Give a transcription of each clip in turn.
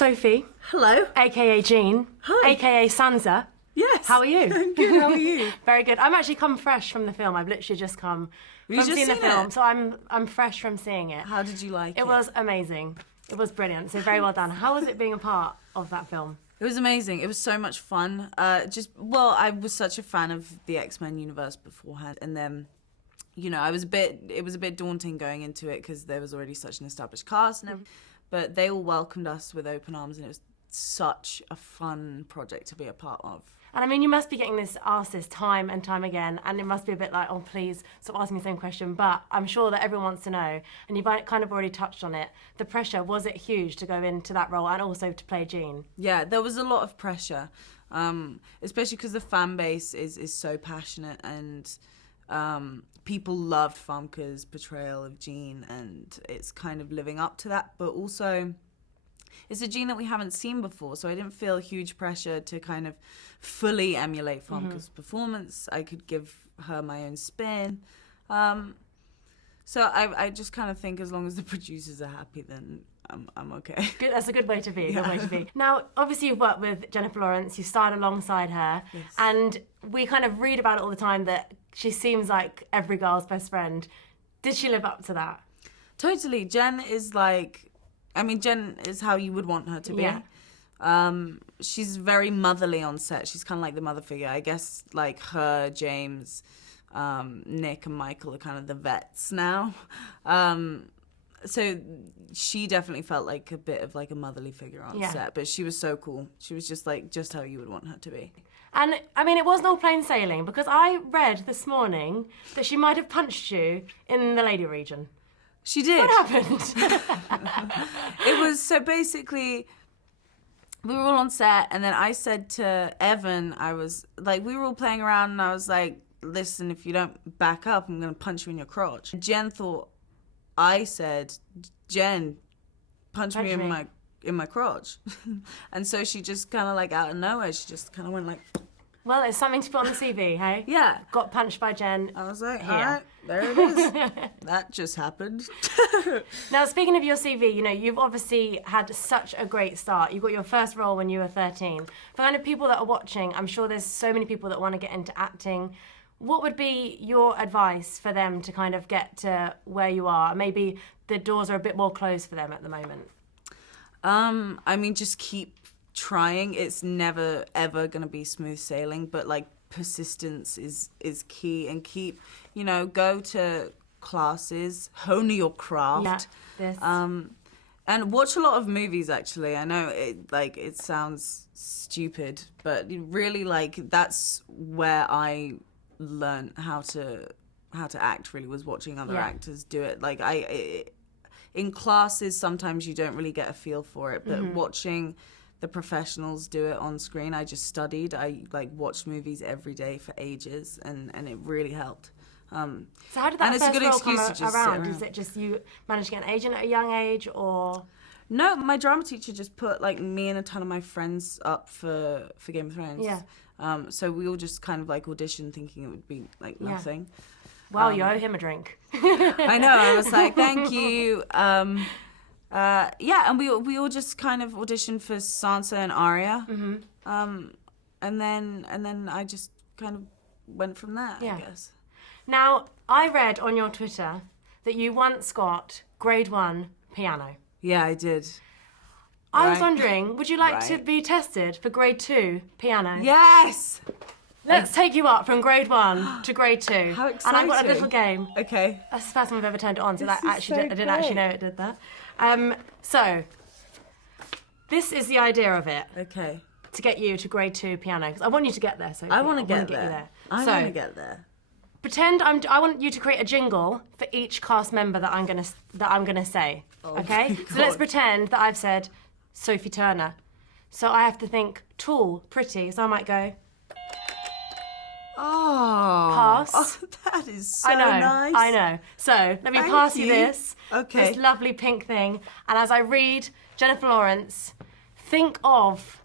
Sophie. Hello. AKA Jean. Hi. AKA Sansa. Yes. How are you? I'm good, how are you? Very good. I'm actually come fresh from the film. I've literally just come from seeing the film. So I'm fresh from seeing it. How did you like it? It was amazing. It was brilliant. So very well done. How was it being a part of that film? It was amazing. It was so much fun. I was such a fan of the X-Men universe beforehand, and then, you know, it was a bit daunting going into it because there was already such an established cast and everything. But they all welcomed us with open arms, and it was such a fun project to be a part of. And I mean, you must be getting asked this time and time again, and it must be a bit like, oh, please stop asking the same question. But I'm sure that everyone wants to know, and you've kind of already touched on it. The pressure, was it huge to go into that role and also to play Jean? Yeah, there was a lot of pressure, especially because the fan base is so passionate, and people loved Famke's portrayal of Jean, and it's kind of living up to that, but also it's a Jean that we haven't seen before, so I didn't feel huge pressure to kind of fully emulate Famke's performance. I could give her my own spin. So I just kind of think as long as the producers are happy, then I'm okay. Good, that's a good way to be. Yeah. Good way to be. Now, obviously, you've worked with Jennifer Lawrence. You starred alongside her, Yes. and we kind of read about it all the time that she seems like every girl's best friend. Did she live up to that? Totally. Jen is Jen is how you would want her to be. Yeah. She's very motherly on set. She's kind of like the mother figure. I guess like her, James, Nick and Michael are kind of the vets now. So she definitely felt like a bit of like a motherly figure on set, but she was so cool. She was just how you would want her to be. And I mean, it wasn't all plain sailing, because I read this morning that she might have punched you in the lady region. She did. What happened? It was, so basically, we were all on set, and then I said to Evan, I was like, we were all playing around, and I was like, listen, if you don't back up, I'm going to punch you in your crotch. Jen thought I said, Jen, punch me in my crotch. And so she just kind of like out of nowhere, she just kind of went like... Well, it's something to put on the CV, hey? Yeah. Got punched by Jen. I was like, here. all right, there it is. That just happened. Now, speaking of your CV, you know, you've obviously had such a great start. You got your first role when you were 13. For kind of people that are watching, I'm sure there's so many people that want to get into acting. What would be your advice for them to kind of get to where you are? Maybe the doors are a bit more closed for them at the moment. I mean, just keep trying. It's never ever gonna be smooth sailing, but like persistence is key, and keep, you know, go to classes, hone your craft. And watch a lot of movies. Actually, I know it sounds stupid, but really, like, that's where I learned how to act. Really, was watching other actors do it. Like in classes, sometimes you don't really get a feel for it, but watching the professionals do it on screen, I just studied. I watched movies every day for ages, and it really helped. So how did that first role come around? Is it just you managed to get an agent at a young age, or...? No, my drama teacher just put me and a ton of my friends up for Game of Thrones. Yeah. So we all just kind of auditioned thinking it would be nothing. Well, you owe him a drink. I know. I was like, thank you. And we all just kind of auditioned for Sansa and Arya. And then I just kind of went from there, I guess. Now, I read on your Twitter that you once got grade 1 piano. Yeah, I did. I was wondering, would you like to be tested for grade 2 piano? Yes! Let's take you up from grade 1 to grade 2. How exciting. And I've got a little game. Okay. That's the first time I've ever turned it on, so that I didn't actually know it did that. So, this is the idea of it. Okay. To get you to grade 2 piano, because I want you to get there, Sophie. I want to get you there. I want to get there. Pretend I want you to create a jingle for each cast member that I'm gonna say. Okay? So let's pretend that I've said Sophie Turner. So I have to think tall, pretty. So I might go. Oh. Pass. Oh, that is so nice. I know. So let me pass you this. Okay. This lovely pink thing. And as I read Jennifer Lawrence, think of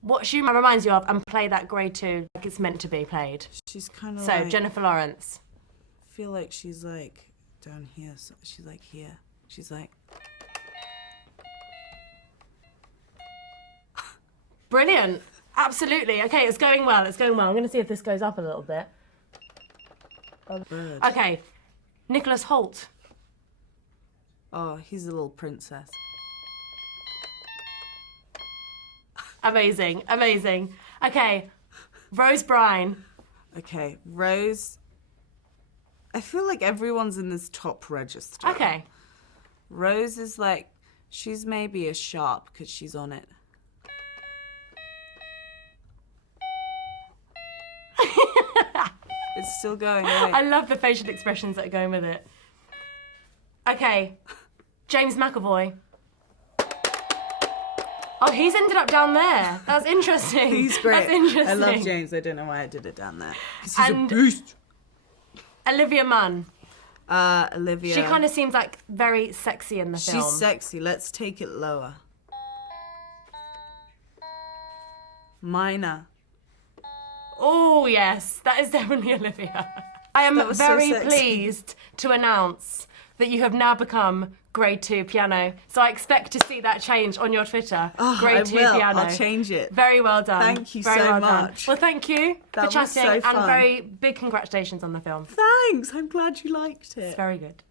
what she reminds you of and play that grade 2 like it's meant to be played. She's kind of So, Jennifer Lawrence. I feel like she's down here. So she's here. She's Brilliant. Absolutely. Okay, it's going well. It's going well. I'm going to see if this goes up a little bit. Bird. Okay. Nicholas Hoult. Oh, he's a little princess. Amazing. Amazing. Okay. Rose Byrne. Okay, Rose. I feel like everyone's in this top register. Okay. Rose is like, she's maybe a sharp because she's on it. It's still going. Wait. I love the facial expressions that are going with it. Okay. James McAvoy. Oh, he's ended up down there. That's interesting. He's great. That's interesting. I love James. I don't know why I did it down there. 'Cause he's And a beast. Olivia Munn. Olivia. She kind of seems like very sexy in the film. She's sexy. Let's take it lower. Minor. Oh, yes. That is definitely Olivia. I am That was so very sexy. pleased to announce that you have now become grade 2 piano. So I expect to see that change on your Twitter. Oh, grade I 2 will. piano. I'll change it. Very well done. Thank you very so well done. much. Well, thank you That for was chatting so fun. and very big congratulations on the film. Thanks. I'm glad you liked it. It's very good.